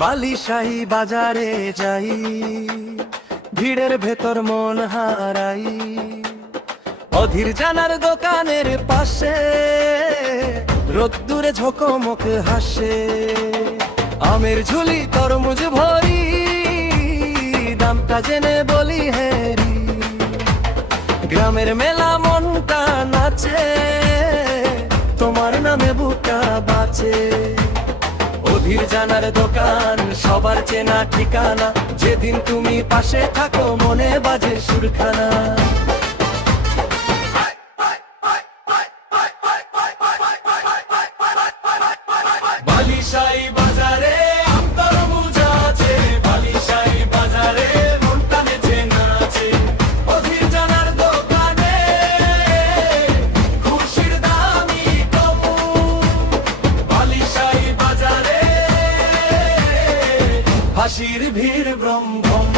বালিশাহী বাজারে যাই, ভিড়ের ভেতর মন হারাই। অধীর জানার দোকানের পাশে রোদ্দুরে ঝকমক হাসে। আমের ঝুলি তরমুজ ভরি, দামটা জেনে বলি হেরি। গ্রামের মেলা মনটা নাচে, তোমার নামে বুকটা বাঁচে। অধীর জানার দোকান সবার চেনা ঠিকানা, যেদিন তুমি পাশে থাকো মনে বাজে সুরখানা। বালিশাহী বাজারে তরমুজ আছে, বালিশাহী বাজারে মনটা নেচে নাচে। অধীর জানার দোকানে খুশির দামি কবু, বালিশাহী বাজারে হাসির ভিড় ব্রহ্ম।